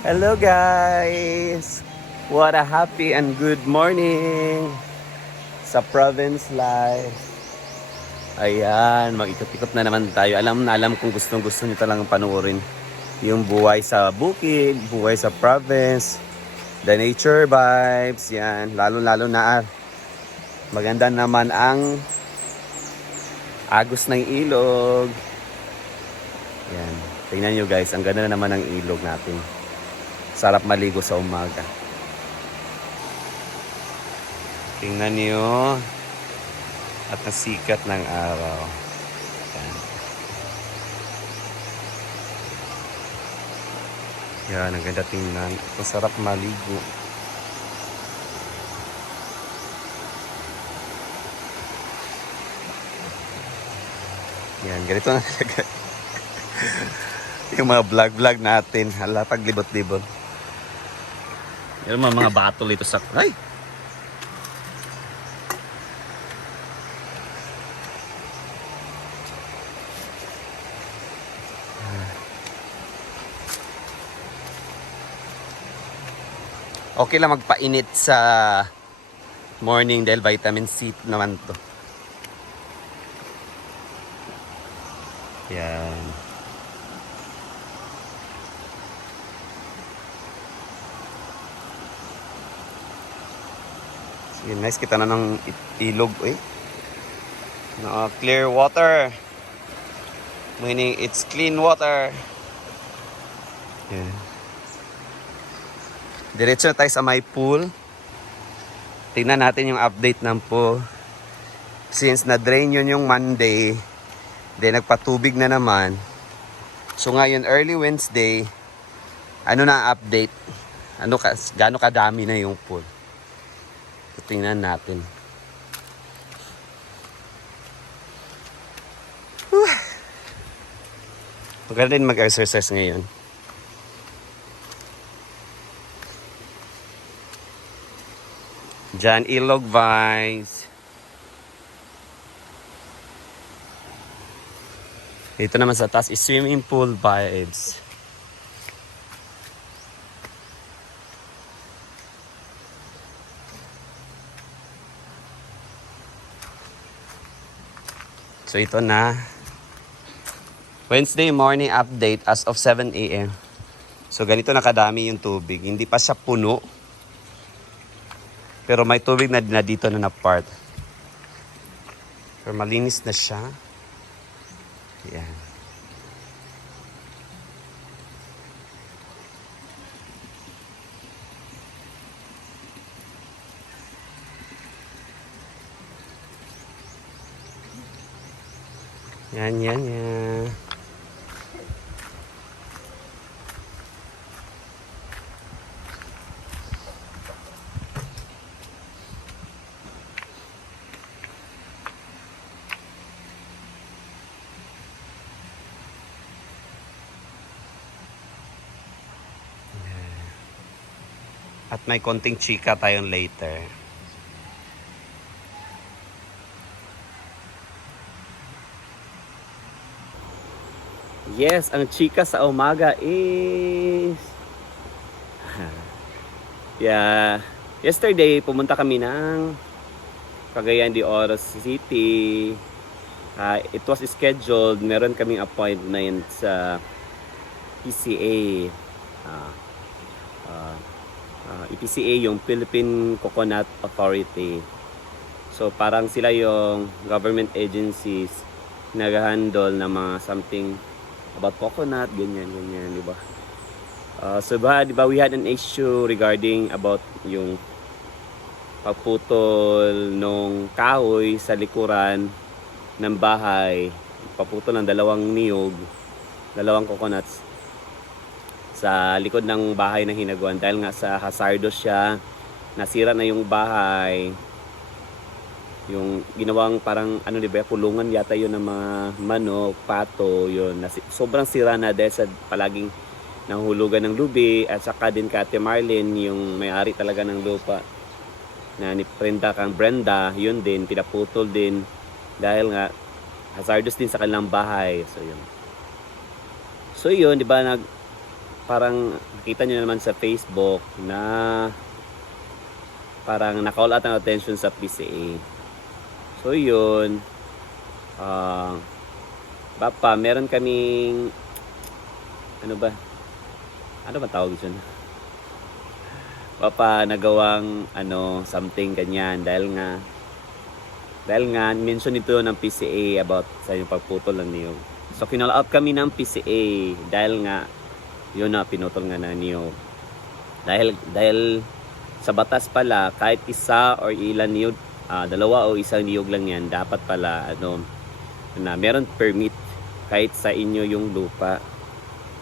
Hello guys! What a happy and good morning sa province life. Ayan, mag-ikot-ikot na naman tayo. Alam na alam kung gustong-gusto nyo talagang panoorin yung buhay sa bukid, buhay sa province, the nature vibes, yan. Lalo-lalo na maganda naman ang agos ng ilog. Yan, tingnan nyo guys, ang ganda na naman ng ilog natin. Sarap maligo sa umaga. Tingnan niyo at nasikat ng araw. Yan. Yan, ang ganda tingnan. Masarap maligo. Yan, ganito na talaga. Yung mga vlog natin. Hala, paglibot-libot. Yan mga batol ito sa... Ay! Okay lang magpainit sa morning dahil vitamin C naman to. Yan. Sige, nice. Kita na ng ilog. Eh. Clear water. Meaning it's clean water. Yan. Diretso na tayo sa may pool. Tingnan natin yung update ng pool. Since na-drain yun yung Monday, then nagpatubig na naman. So ngayon, early Wednesday, ano na update? Gaano kadami na yung pool? So, tingnan natin. Maganda din mag-exercise ngayon. Diyan, ilog vibes. Dito naman sa taas is swimming pool vibes. So ito na. Wednesday morning update as of 7 a.m. So ganito na kadami yung tubig. Hindi pa siya puno. Pero may tubig na dito na part. Pero malinis na siya. Yan. Yan. At may konting chika tayong later. Yes, ang chika sa umaga is... yesterday pumunta kami ng Cagayan de Oro City. It was scheduled. Meron kaming appointment sa PCA. EPCA, yung Philippine Coconut Authority. So parang sila yung government agencies nag-handle na mga something about coconut, ganyan, di ba? So di ba we had an issue regarding about yung pagputol nung kahoy sa likuran ng bahay, paputol ng dalawang niyog, dalawang coconuts sa likod ng bahay na hinaguan dahil nga sa hazardous siya, nasira na yung bahay, yung ginawang parang kulungan yata yun ng mga manok, pato, yun, sobrang sira na dahil sa palaging nahulugan ng lubi, at saka din ka Ate Marlene, yung may-ari talaga ng lupa na ni Brenda, yun din, pinaputol din dahil nga hazardous din sa kanilang bahay. So yun, di ba, parang nakita nyo naman sa Facebook na parang na-call out ang attention sa PCA. So yun, Papa, meron kaming ano ba tawag dyan? Papa, nagawang something ganyan dahil nga mention ito ng PCA about sa yung pagputol ng niyog. So kinall out kami ng PCA dahil nga yun na pinutol nga na niyog. Dahil sa batas pala kahit isa or ilan niyog, dalawa o isang niyog lang yan, dapat pala na meron permit kahit sa inyo yung lupa.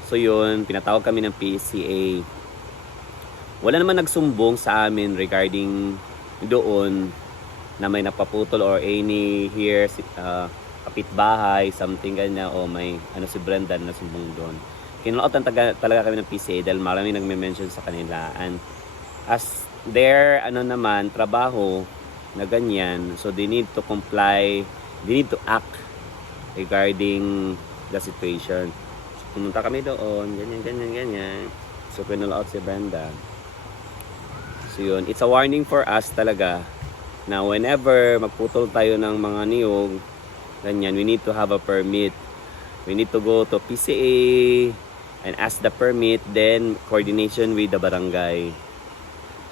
So yun, pinatawag kami ng PCA. Wala naman nagsumbong sa amin regarding doon na may napaputol or any here kapitbahay, something ganyan, o may si Brenda na sumbong doon. Kinulautan talaga kami ng PCA dahil marami nagme-mention sa kanila, and as their trabaho na ganyan, so they need to comply, they need to act regarding the situation. So, pumunta kami doon, ganyan. So kinulaut si Brenda. So yun, it's a warning for us talaga na whenever magputol tayo ng mga niyog, ganyan, we need to have a permit. We need to go to PCA and ask the permit, then coordination with the barangay.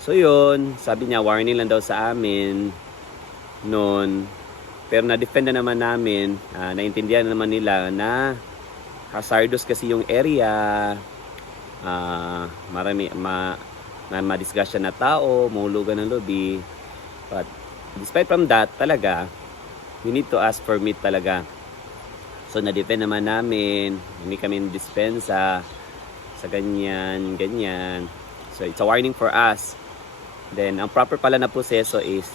So yun, sabi niya, warning lang daw sa amin noon. Pero na-defend na naman namin, naintindihan na naman nila na hazardous kasi yung area, marami ma-discussion na tao, mahulugan ng lobby. But despite from that, talaga, we need to ask permit talaga. So na-defend naman namin, hindi kami dispensa sa ganyan. So it's a warning for us. Then ang proper pala na proseso is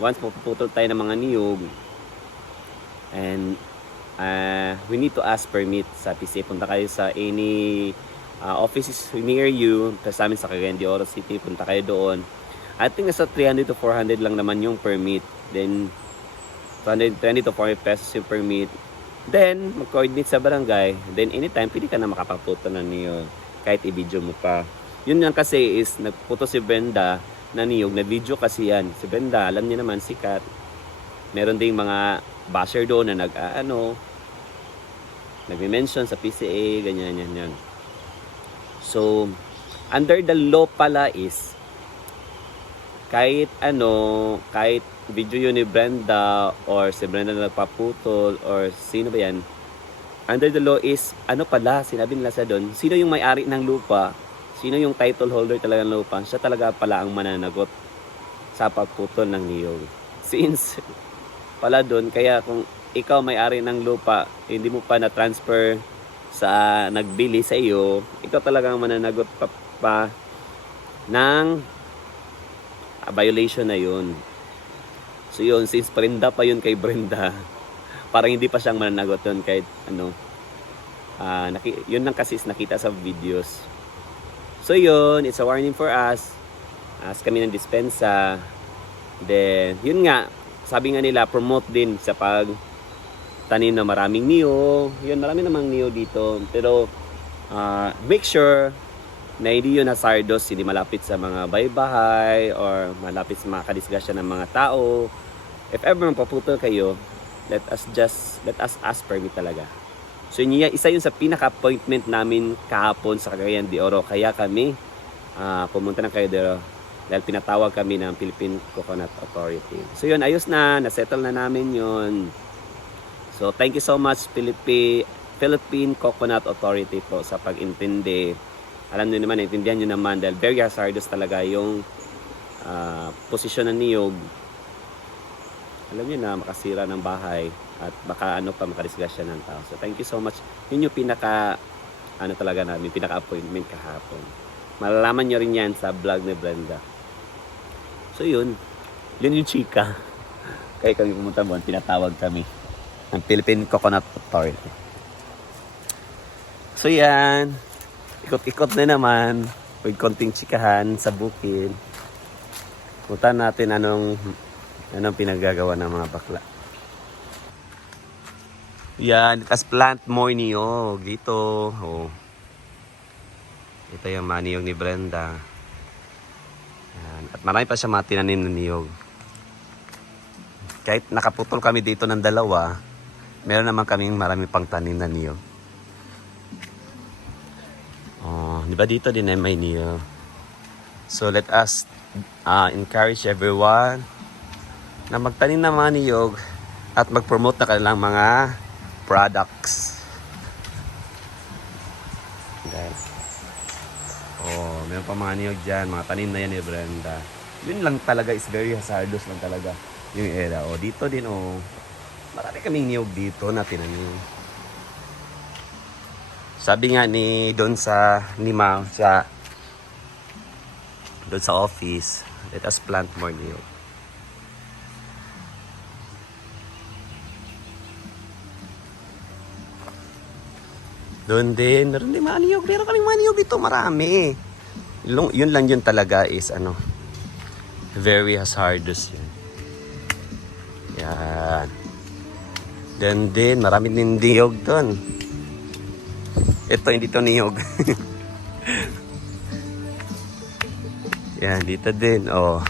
once puputol tayo ng mga niyog, and we need to ask permit sa PCA. Punta kayo sa any offices near you. Sa amin sa Cagayan de Oro City, punta kayo doon. I think nasa 300 to 400 lang naman yung permit. Then 220 to 40 pesos yung permit. Then mag-coordinate sa barangay. Then anytime pwede ka na makapagputol ng niyog kahit i-video mo pa. Yun lang kasi is nagputo si Brenda na niyog, na video kasi yan. Si Brenda, alam niya naman, sikat. Meron ding mga basher doon na nagme-mention sa PCA, ganyan. So, under the law pala is, kahit video yun ni Brenda or si Brenda na nagpaputol or sino ba yan, under the law is, sinabi nila sa doon, sino yung may-ari ng lupa, sino yung title holder talaga ng lupa, siya talaga pala ang mananagot sa pagputol ng niyog. Since pala doon, kaya kung ikaw may-ari ng lupa, hindi mo pa na-transfer sa nagbili sa iyo, ikaw talaga ang mananagot pa ng violation na yun. So yun, since Brenda pa yun kay Brenda, parang hindi pa siyang mananagot yun kahit yun lang kasi is nakita sa videos. So yun, it's a warning for us. Ask kami ng dispensa. Then, yun nga, sabi nga nila, promote din sa pagtanim na maraming niyog. Yun, marami namang niyog dito. Pero, make sure na hindi yun hazardous, hindi malapit sa mga bahay-bahay or malapit sa mga kadisgrasya ng mga tao. If ever mapaputol kayo, let us ask permit talaga. So isa yun sa pinaka-appointment namin kahapon sa Cagayan de Oro. Kaya kami pumunta ng Cagayan de Oro dahil pinatawag kami ng Philippine Coconut Authority. So yun, ayos na, nasettle na namin yun. So thank you so much Philippine Coconut Authority po sa pag-intindi. Alam niyo naman, naintindihan niyo naman dahil very hazardous talaga yung posisyon ng niyog. Alam niyo na makasira ng bahay at baka makadisgrasya ng tao. So thank you so much. Yun yung talaga namin, pinaka-appointment kahapon. Malalaman nyo rin yan sa vlog ni Brenda. So yun yung chika. Kaya kami pumunta mo, tinatawag kami ng Philippine Coconut Authority. So yan, ikot-ikot na naman with konting chikahan sa bukid. Punta natin anong pinagagawa ng mga bakla. Yan, as plant more niyog dito. Oh. Ito yung mga niyog ni Brenda. Yan. At marami pa siya mga tinanim na niyog. Kahit nakaputol kami dito ng dalawa, meron naman kaming marami pang tanim na niyog. Oh, di ba dito din ay may niyog? So let us encourage everyone na magtanim ng mga niyog at mag-promote na kanilang mga products. Guys. Oh, meron pa mga niyog dyan, mga tanim na yan ni Brenda. Yun lang talaga is very hazardous lang talaga yung area. Oh, dito din marami kaming niyog dito na tinanim. Sabi nga ni doon sa ni Ma'am sa doon sa office, let us plant more niyog. Doon din, meron din mga niyog. Meron kaming mga niyog dito, marami. Yun lang yun talaga is very hazardous yun. Yan. Doon din, marami din niyog doon. Ito, hindi to niyog. Yan, dito din, oh.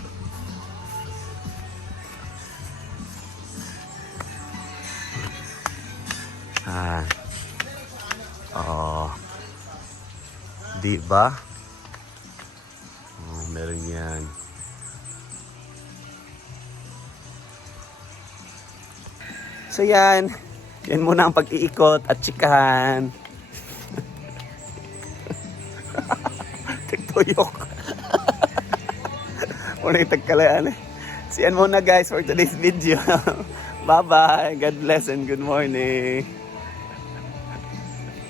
Oh. Di ba? Oh, meron yan. So yan. Yan muna ang pag-iikot at tsikahan. Tagtuyok. Muna yung tagkalayaan eh. So yan muna guys for today's video. Bye bye. God bless and good morning.